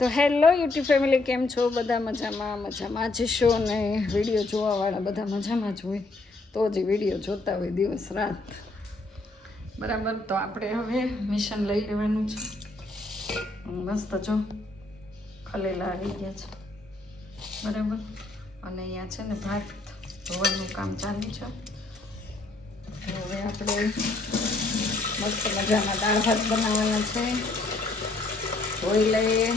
તો hello YouTube family, કેમ છો? બધા મજામાં જશો ને? વિડીયો જોવાવાળા બધા મજામાં જ હોય તો જ વિડીયો જોતા હોય દિવસ રાત, બરાબર. તો આપણે હવે મિશન લઈ લેવાનું છે. મસ્ત જો ખલેલા આવી ગયા છે, બરાબર. અને અહીંયા છે ને ભાત ધોવાનું કામ ચાલુ છે. હવે આપણે મસ્ત મજામાં દાળ ભાત બનાવવાના છે. ધોઈ લઈએ.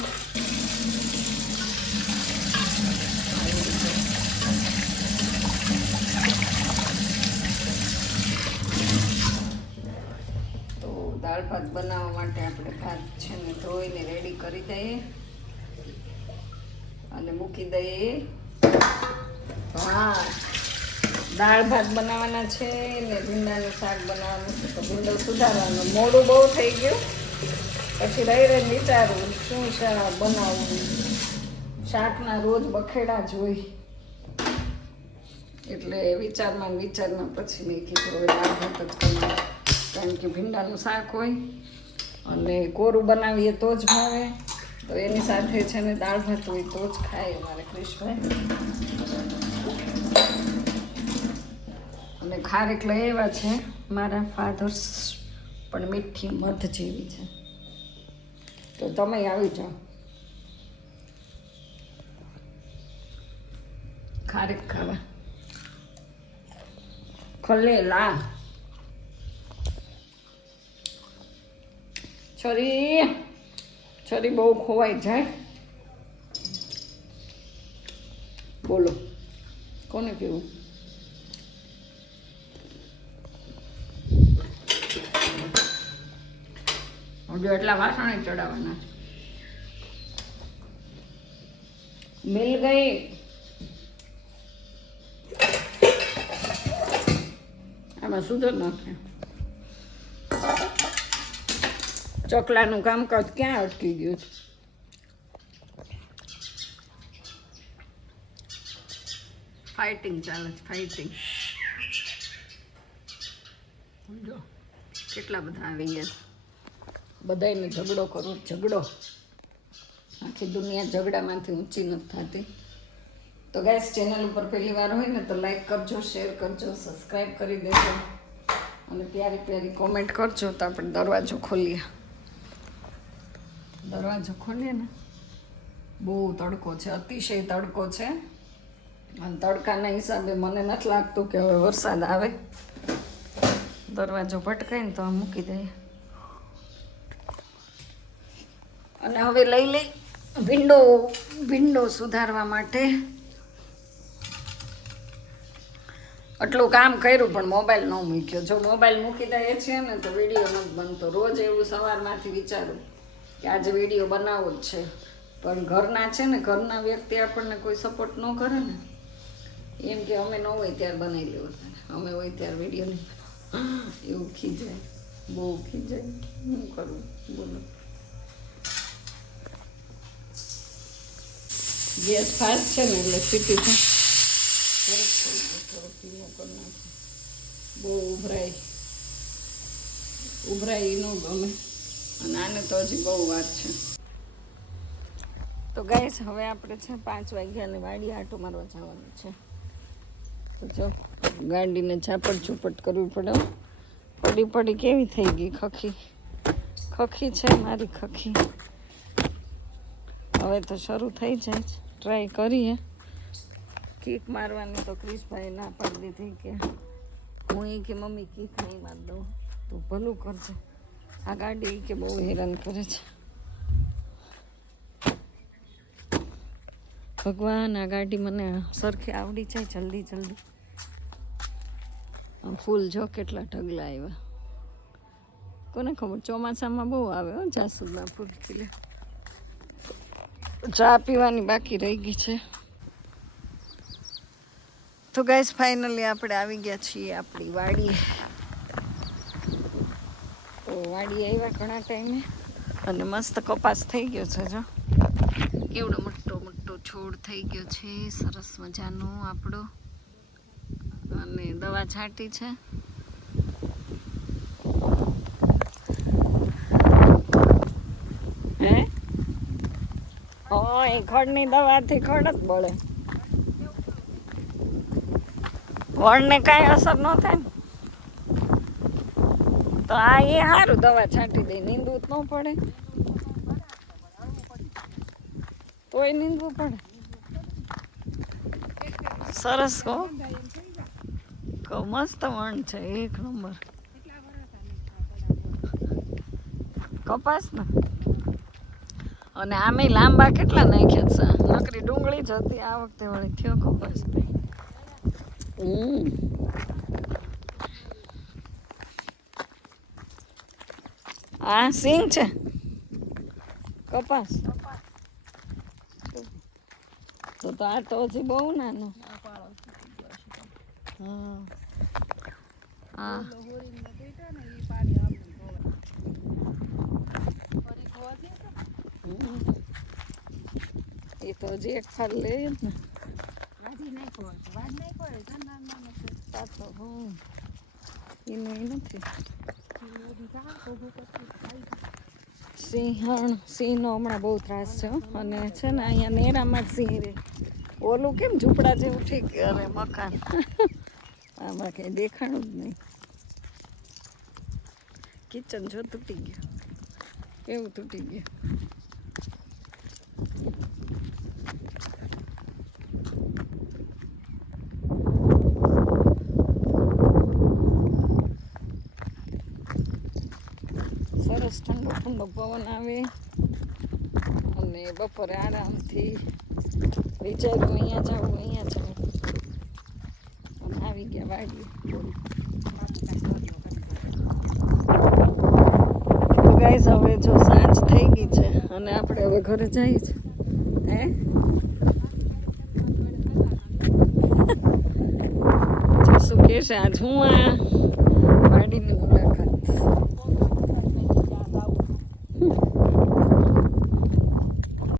તો દાળ ભાત બનાવવા માટે આપણે ભાત છે ને ધોઈને રેડી કરી દઈએ અને મૂકી દઈએ. દાળ ભાત બનાવવાના છે ને ભીંડાનું શાક બનાવવાનું છે. તો ભીંડો સુધારવાનું મોડું બહુ થઈ ગયું, પછી રહી વિચારું શું શાક બનાવવું. શાકના રોજ બખેડા જ હોય એટલે વિચારમાં પછી મેં કીધું હવે દાળ ભાત જ બનાવું, કારણ કે ભીંડાનું શાક હોય અને કોરું બનાવીએ તો જ ભાવે. તો એની સાથે છે ને દાળ ભાત હોય તો જ ખાય અમારે ક્રિશભાઈ. અને ખારેક લઈ એવા છે મારા ફાધર્સ, પણ મીઠી મધ જેવી છે. તો તમે આવી જાઓ ખારેક ખાવા. ખલેલા છરી બહુ ખોવાઈ જાય. બોલો કોને કેવું? હજુ એટલા વાસણે ચડાવવાના છે. મિલ ગઈ. આમાં સુધર નાખ્યા. ચોકલાનું કામકાજ ક્યાં અટકી ગયું છે? ફાઇટિંગ ચાલે છે, ફાઇટિંગ. સમજો કેટલા બધા આવી ગયા છે. બધાને ઝઘડો કરો, ઝઘડો. આખી દુનિયા ઝઘડામાંથી ઊંચી નથી થતી. તો ગેસ ચેનલ ઉપર પહેલી વાર હોય ને તો લાઈક કરજો, શેર કરજો, સબસ્ક્રાઈબ કરી દેજો અને પ્યારી પ્યારી કોમેન્ટ કરજો. તો આપણે દરવાજો ખોલીએ ને. બહુ તડકો છે, અતિશય તડકો છે. અને તડકાના હિસાબે મને નથી લાગતું કે હવે વરસાદ આવે. દરવાજો ભટકાય ને તો આ મૂકી દઈએ. અને હવે લઈ લઈ ભીંડો સુધારવા માટે. આટલું કામ કર્યું પણ મોબાઈલ ન મૂક્યો. જો મોબાઈલ મૂકી દઈએ છીએ ને તો વિડીયો નથી બનતો. રોજ એવું સવારમાંથી વિચારું કે આજે વિડીયો બનાવવો જ છે, પણ ઘરના છે ને, ઘરના વ્યક્તિ આપણને કોઈ સપોર્ટ ન કરે ને, એમ કે અમે ન હોય ત્યારે બનાવી લેવો, અમે હોય ત્યારે વિડીયો નહીં. એવું ખીજાય, બહુ ખીજાય. શું કરું બોલો? ગેસ ફાસ્ટ છે ને એટલે સીટી થાય. થોડોક ધીમો કરી નાખો. બહુ ઉભરાય ન ગમે. અને આને તો હજી બહુ વાર છે. તો ગાઈસ હવે આપણે છે 5 વાગ્યાની વાડી આંટો મારવા જવાનું છે. તો જો ગાડીને ઝાપટ ઝૂપટ કરવી પડે. પડી કેવી થઈ ગઈ, ખખી છે મારી ખખી. હવે તો શરૂ થઈ જાય. ટ્રાય કરીએ કીક મારવાની. તો ક્રિશભાઈ ના પાડી દીધી કે હું કે મમ્મી કીક નહીં માર દઉં. તો ભલું કરજે. આ ગાડી કે બહુ હેરાન કરે છે. ભગવાન, આ ગાડી મને સરખી આવડી જાય જલ્દી. આમ ફૂલ જો કેટલા ઢગલા આવ્યા. કોને ખબર, ચોમાસામાં બહુ આવે હો જાસૂદના ફૂલ ખીલે. ચા પીવાની બાકી રહી ગઈ છે. તો ગાઈસ ફાઇનલી આપણે આવી ગયા છીએ આપણી વાડીએ. તો વાડીએ આવ્યા ઘણા ટાઈમે અને મસ્ત કપાસ થઈ ગયો છે. જો કેવડો મોટો છોડ થઈ ગયો છે, સરસ મજાનો આપણો. અને દવા છાંટી છે. હા એ ખડની દવાથી ખડ જ બળે. વળને કાંઈ અસર ન થાય ને તો આ એ સારું દવા છાંટી દે, નીંદવું જ ન પડે. તોય નીંદવું પડે. સરસ કહો મસ્ત વણ છે, એક નંબર. કપાસ ને અને આમે લાંબા કેટલા નાખ્યા છે, નકરી ડુંગળી જ હતી, આ વખતે વળી થયો કપાસ. આ સિંગ છે કપાસ તો આ તો હજી બહુ નાનો. હા એ તો હજી એક ફાલ લે જ ને પાછો. એને નથી સિંહનો હમણાં બહુ ત્રાસ છે અને છે ને અહીંયા નેરામાં જ સિંહ રહે. ઓલું કેમ ઝૂંપડા જેવું ઠીક અરે મકાન આમાં કંઈ દેખાણું જ નહીં. કિચન જો તૂટી ગયું, કેવું તૂટી ગયું. સરસ ઠંડો ઠંડો પવન આવે અને બપોરે આરામથી વિચાર્યું અહીંયા જવું અને આવી ગયા વાડીએ. ગાઈસ હવે જો સાંજ થઈ ગઈ છે અને આપણે હવે ઘરે જઈએ છીએ. શું કે છે આજ હું આ વાડીની મુલાકાત